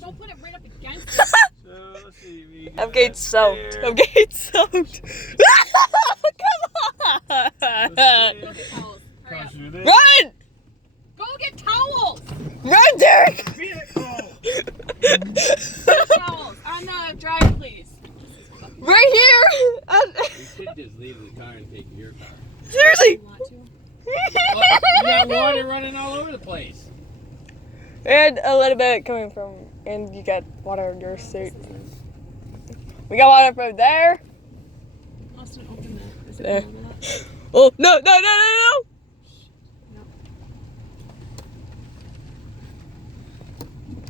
Don't put it right up against it. So let's see. I'm getting soaked. I'm getting soaked. Come on. Go get towels. Hurry up. Run! Go get towels. Run, Derek! Towels on the dryer, please. Right here! You could just leave the car and take your car. Seriously! You want to? Oh, you got water running all over the place. And a little bit coming from, and you got water in your suit. We got water from there. Austin, open that. Is it There. going over that? Oh, no.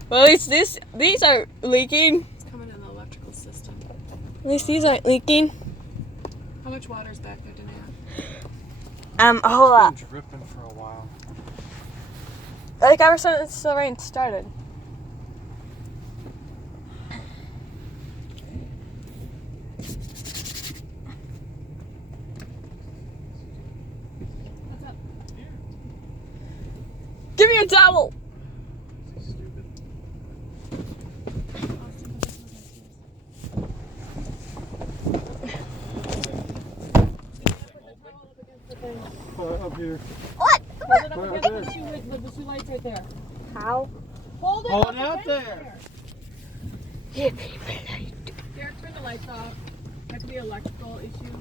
Well, at least these aren't leaking. It's coming in the electrical system. At least these aren't leaking. How much water's back there, Danae? A whole lot. It's been dripping for a while. Like ever since the rain started. What's up? Give me a towel. Stupid. Austin, put this Up here. What? Hold it up against the two lights right there. How? Hold it Hold up it out against there. Give me a light. Derek, turn the lights off. That could be an electrical issue.